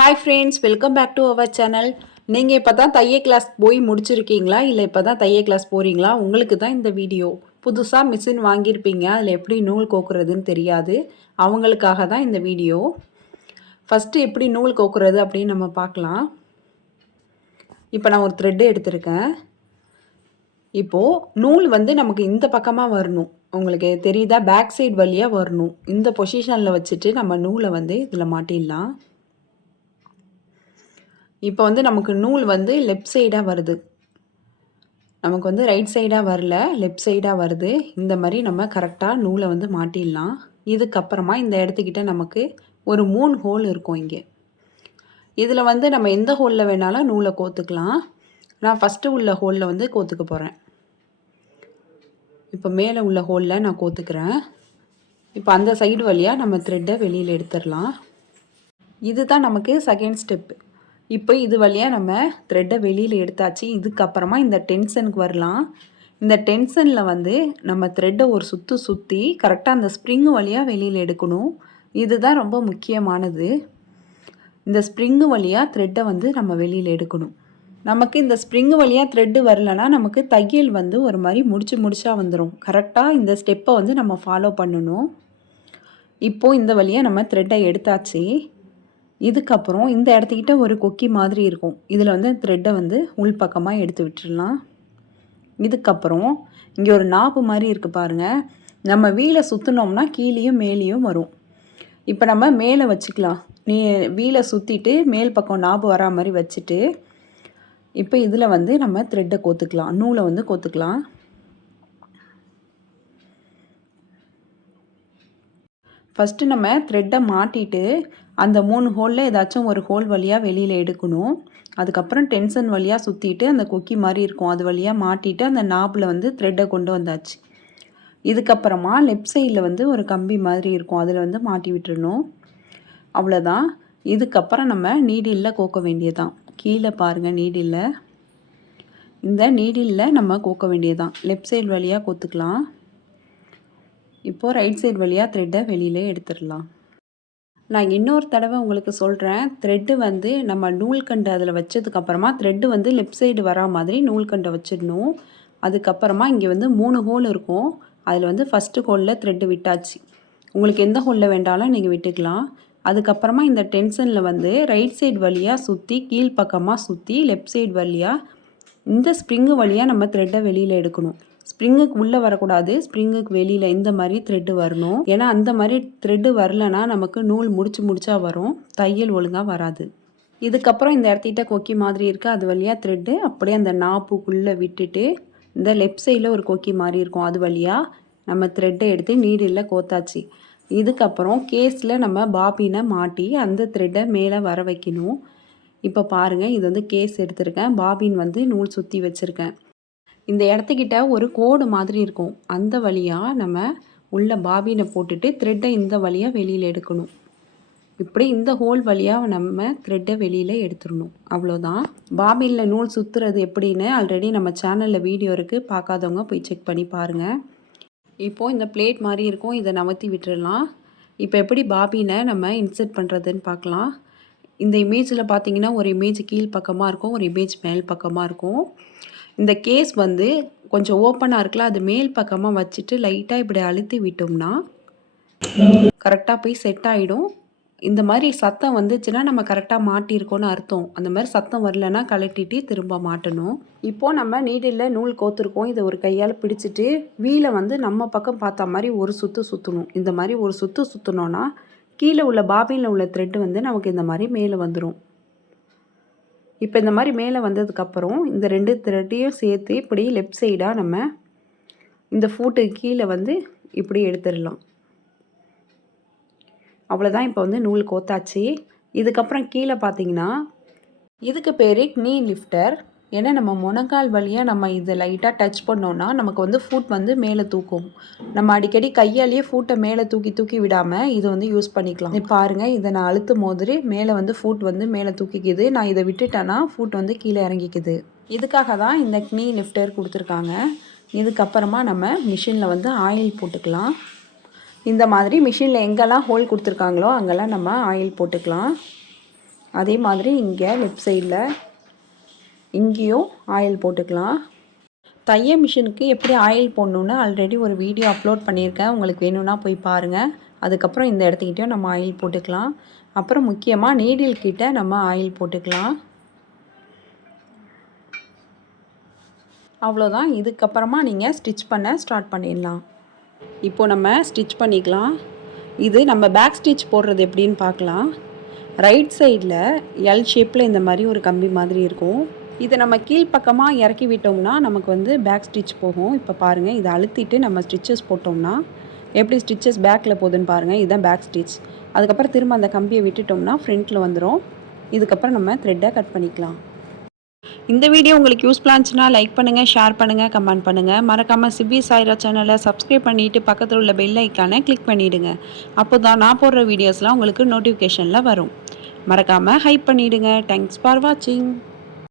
Hi friends, welcome back to our channel. நீங்கள் இப்போ தான் தையல் கிளாஸ் போய் முடிச்சிருக்கீங்களா, இல்லை இப்போ தான் தையல் கிளாஸ் போகிறீங்களா? உங்களுக்கு தான் இந்த வீடியோ. புதுசாக மிஷின் வாங்கியிருப்பீங்க, அதில் எப்படி நூல் கோக்குறதுன்னு தெரியாது, அவங்களுக்காக தான் இந்த வீடியோ. ஃபஸ்ட்டு எப்படி நூல் கோக்குறது அப்படின்னு நம்ம பார்க்கலாம். இப்போ நான் ஒரு த்ரெட்டு எடுத்திருக்கேன். இப்போது நூல் வந்து நமக்கு இந்த பக்கமாக வரணும். உங்களுக்கு தெரியுதா? பேக் சைடு வழியாக வரணும். இந்த பொசிஷனில் வச்சுட்டு நம்ம நூலை வந்து இதில் மாட்டிடலாம். இப்போ வந்து நமக்கு நூல் வந்து லெஃப்ட் சைடாக வருது. நமக்கு வந்து ரைட் சைடாக வரல, லெஃப்ட் சைடாக வருது. இந்த மாதிரி நம்ம கரெக்டாக நூலை வந்து மாட்டிடலாம். இதுக்கப்புறமா இந்த இடத்துக்கிட்ட நமக்கு ஒரு 3 ஹோல் இருக்கும் இங்கே. இதில் வந்து நம்ம எந்த ஹோலில் வேணாலும் நூலை கோத்துக்கலாம். நான் ஃபஸ்ட்டு உள்ள ஹோலில் வந்து கோத்துக்க போகிறேன். இப்போ மேலே உள்ள ஹோலில் நான் கோத்துக்கிறேன். இப்போ அந்த சைடு வழியாக நம்ம த்ரெட்டை வெளியில் எடுத்துடலாம். இதுதான் நமக்கு செகண்ட் ஸ்டெப்பு. இப்போ இது வழியாக நம்ம த்ரெட்டை வெளியில் எடுத்தாச்சு. இதுக்கப்புறமா இந்த டென்ஷனுக்கு வரலாம். இந்த டென்ஷனில் வந்து நம்ம த்ரெட்டை ஒரு சுற்றி கரெக்டாக அந்த ஸ்ப்ரிங்கு வழியாக வெளியில் எடுக்கணும். இதுதான் ரொம்ப முக்கியமானது. இந்த ஸ்ப்ரிங்கு வழியாக த்ரெட்டை வந்து நம்ம வெளியில் எடுக்கணும். நமக்கு இந்த ஸ்ப்ரிங்கு வழியாக த்ரெட்டு வரலன்னா நமக்கு தையல் வந்து ஒரு மாதிரி முடிச்சா வந்துடும். கரெக்டாக இந்த ஸ்டெப்பை வந்து நம்ம ஃபாலோ பண்ணணும். இப்போது இந்த வழியாக நம்ம த்ரெட்டை எடுத்தாச்சு. இதுக்கப்புறம் இந்த இடத்துக்கிட்ட ஒரு கொக்கி மாதிரி இருக்கும். இதில் வந்து த்ரெட்டை வந்து உள்பக்கமாக எடுத்து விட்டுடலாம். இதுக்கப்புறம் இங்கே ஒரு நாப்பு மாதிரி இருக்குது பாருங்கள். நம்ம வீலை சுற்றினோம்னா கீழேயும் மேலேயும் வரும். இப்போ நம்ம மேலே வச்சுக்கலாம். வீலை சுற்றிட்டு மேல் பக்கம் நாப்பு வரா மாதிரி வச்சுட்டு இப்போ இதில் வந்து நம்ம த்ரெட்டை கோத்துக்கலாம், நூலை வந்து கோத்துக்கலாம். ஃபஸ்ட்டு நம்ம த்ரெட்டை மாட்டிட்டு அந்த 3 ஹோலில் ஏதாச்சும் ஒரு ஹோல் வழியாக வெளியில் எடுக்கணும். அதுக்கப்புறம் டென்ஷன் வழியாக சுற்றிட்டு அந்த கொக்கி மாதிரி இருக்கும், அது வழியாக மாட்டிட்டு அந்த நாப்பில் வந்து த்ரெட்டை கொண்டு வந்தாச்சு. இதுக்கப்புறமா லெஃப்ட் சைடில் வந்து ஒரு கம்பி மாதிரி இருக்கும், அதில் வந்து மாட்டி விட்டுறணும். அவ்வளோதான். இதுக்கப்புறம் நம்ம நீடிலில் கோக்க வேண்டியதான். கீழே பாருங்கள் நீடிலில். இந்த நீடிலில் நம்ம கோக்க வேண்டியதான். லெஃப்ட் சைடு வழியாக கோத்துக்கலாம். இப்போது ரைட் சைடு வழியாக த்ரெட்டை வெளியில் எடுத்துடலாம். நான் இன்னொரு தடவை உங்களுக்கு சொல்கிறேன். த்ரெட்டு வந்து நம்ம நூல்கண்டு அதில் வச்சதுக்கப்புறமா த்ரெட்டு வந்து லெஃப்ட் சைடு வரா மாதிரி நூல்கண்டை வச்சிடணும். அதுக்கப்புறமா இங்கே வந்து 3 ஹோல் இருக்கும். அதில் வந்து ஃபஸ்ட்டு ஹோலில் த்ரெட்டு விட்டாச்சு. உங்களுக்கு எந்த ஹோலில் வேண்டாலும் நீங்கள் விட்டுக்கலாம். அதுக்கப்புறமா இந்த டென்ஷனில் வந்து ரைட் சைடு வழியாக சுற்றி கீழ்ப்பக்கமாக சுற்றி லெஃப்ட் சைடு வழியாக இந்த ஸ்ப்ரிங்கு வழியாக நம்ம த்ரெட்டை வெளியில் எடுக்கணும். ஸ்ப்ரிங்குக்கு உள்ளே வரக்கூடாது, ஸ்ப்ரிங்குக்கு வெளியில் இந்த மாதிரி த்ரெட்டு வரணும். ஏன்னா அந்த மாதிரி த்ரெட்டு வரலன்னா நமக்கு நூல் முடிச்சா வரும், தையல் ஒழுங்காக வராது. இதுக்கப்புறம் இந்த இடத்திட்ட கொக்கி மாதிரி இருக்குது, அது வழியாக த்ரெட்டு அப்படியே அந்த நாப்புக்குள்ளே விட்டுட்டு இந்த லெஃப்ட் சைடில் ஒரு கொக்கி மாதிரி இருக்கும், அது வழியாக நம்ம த்ரெட்டை எடுத்து நீடில் கோத்தாச்சு. இதுக்கப்புறம் கேஸில் நம்ம பாபினை மாட்டி அந்த த்ரெட்டை மேலே வர வைக்கணும். இப்போ பாருங்கள், இது வந்து கேஸ் எடுத்திருக்கேன், பாபின் வந்து நூல் சுற்றி வச்சுருக்கேன். இந்த இடத்துக்கிட்ட ஒரு கோடு மாதிரி இருக்கும், அந்த வழியாக நம்ம உள்ள பாபினை போட்டுட்டு த்ரெட்டை இந்த வழியாக வெளியில் எடுக்கணும். இப்படி இந்த ஹோல் வழியாக நம்ம த்ரெட்டை வெளியில் எடுத்துடணும். அவ்வளோதான். பாபினில் நூல் சுற்றுறது எப்படின்னு ஆல்ரெடி நம்ம சேனலில் வீடியோ இருக்குது, பார்க்காதவங்க போய் செக் பண்ணி பாருங்கள். இப்போது இந்த பிளேட் மாதிரி இருக்கும், இதை நவர்த்தி விட்டுடலாம். இப்போ எப்படி பாபினை நம்ம இன்சர்ட் பண்ணுறதுன்னு பார்க்கலாம். இந்த இமேஜில் பார்த்தீங்கன்னா ஒரு இமேஜ் கீழ் பக்கமாக இருக்கும், ஒரு இமேஜ் மேல் பக்கமாக இருக்கும். இந்த கேஸ் வந்து கொஞ்சம் ஓப்பனாக இருக்குல்ல, அது மேல் பக்கமாக வச்சுட்டு லைட்டாக இப்படி அழுத்தி விட்டோம்னா கரெக்டாக போய் செட் ஆகிடும். இந்த மாதிரி சத்தம் வந்துச்சுன்னா நம்ம கரெக்டாக மாட்டியிருக்கோன்னு அர்த்தம். அந்த மாதிரி சத்தம் வரலன்னா கழட்டிட்டு திரும்ப மாட்டணும். இப்போது நம்ம நீடில் நூல் கோத்துருக்கோம், இதை ஒரு கையால் பிடிச்சிட்டு வீலை வந்து நம்ம பக்கம் பார்த்த மாதிரி ஒரு சுற்றணும். இந்த மாதிரி ஒரு சுற்றினோன்னா கீழே உள்ள பாபினில் உள்ள த்ரெட்டு வந்து நமக்கு இந்த மாதிரி மேலே வந்துடும். இப்போ இந்த மாதிரி மேலே வந்ததுக்கப்புறம் இந்த 2 த்ரெட்டையும் சேர்த்து இப்படி லெஃப்ட் சைடாக நம்ம இந்த ஃபூட்டுக்கு கீழே வந்து இப்படி எடுத்துடலாம். அவ்வளோதான். இப்போ வந்து நூல் கோத்தாச்சு. இதுக்கப்புறம் கீழே பார்த்தீங்கன்னா இதுக்கு பேர் நீ லிஃப்டர். ஏன்னா நம்ம முழங்கால் வழியாக நம்ம இதை லைட்டாக டச் பண்ணோன்னா நமக்கு வந்து ஃபூட் வந்து மேலே தூக்கும். நம்ம அடிக்கடி கையாலேயே ஃபூட்டை மேலே தூக்கி விடாமல் இதை வந்து யூஸ் பண்ணிக்கலாம். பாருங்கள், இதை நான் அழுத்தும் போது மேலே வந்து ஃபூட் வந்து மேலே தூக்கிக்குது. நான் இதை விட்டுட்டேன்னா ஃபூட் வந்து கீழே இறங்கிக்குது. இதுக்காக தான் இந்த நீ லிஃப்டர் கொடுத்துருக்காங்க. இதுக்கப்புறமா நம்ம மிஷினில் வந்து ஆயில் போட்டுக்கலாம். இந்த மாதிரி மிஷினில் எங்கெல்லாம் ஹோல் கொடுத்துருக்காங்களோ அங்கெல்லாம் நம்ம ஆயில் போட்டுக்கலாம். அதே மாதிரி இங்கே லெஃப்ட் சைடில் இங்கேயும் ஆயில் போட்டுக்கலாம். தையல் மிஷினுக்கு எப்படி ஆயில் போடணுன்னு ஆல்ரெடி ஒரு வீடியோ அப்லோட் பண்ணியிருக்கேன். உங்களுக்கு வேணும்னா போய் பாருங்கள். அதுக்கப்புறம் இந்த இடத்துக்கிட்டையும் நம்ம ஆயில் போட்டுக்கலாம். அப்புறம் முக்கியமாக நீடில் கிட்ட நம்ம ஆயில் போட்டுக்கலாம். அவ்வளோதான். இதுக்கப்புறமா நீங்கள் ஸ்டிச் பண்ண ஸ்டார்ட் பண்ணிடலாம். இப்போ நம்ம ஸ்டிச் பண்ணிக்கலாம். இது நம்ம பேக் ஸ்டிச் போடுறது எப்படின்னு பார்க்கலாம். ரைட் சைடில் எல் ஷேப்பில் இந்த மாதிரி ஒரு கம்பி மாதிரி இருக்கும். இதை நம்ம கீழ்ப்பக்கமாக இறக்கி விட்டோம்னா நமக்கு வந்து பேக் ஸ்டிச் போகும். இப்போ பாருங்கள், இதை அழுத்திட்டு நம்ம ஸ்டிச்சஸ் போட்டோம்னா எப்படி ஸ்டிச்சஸ் பேக்கில் போகுதுன்னு பாருங்கள். இதுதான் பேக் ஸ்டிச். அதுக்கப்புறம் திரும்ப அந்த கம்பியை விட்டுட்டோம்னா ஃப்ரண்ட்டில் வந்துடும். இதுக்கப்புறம் நம்ம த்ரெட்டை கட் பண்ணிக்கலாம். இந்த வீடியோ உங்களுக்கு யூஸ்ஃபுல்லாக இருந்துச்சுன்னா லைக் பண்ணுங்கள், ஷேர் பண்ணுங்கள், கமெண்ட் பண்ணுங்கள். மறக்காமல் சிபி சாய்ரா சேனலை சப்ஸ்கிரைப் பண்ணிவிட்டு பக்கத்தில் உள்ள பெல் ஐக்கானை கிளிக் பண்ணிவிடுங்க. அப்போ தான் நான் போடுற வீடியோஸ்லாம் உங்களுக்கு நோட்டிஃபிகேஷனில் வரும். மறக்காமல் ஹைப் பண்ணிவிடுங்க. தேங்க்ஸ் ஃபார் வாட்சிங்.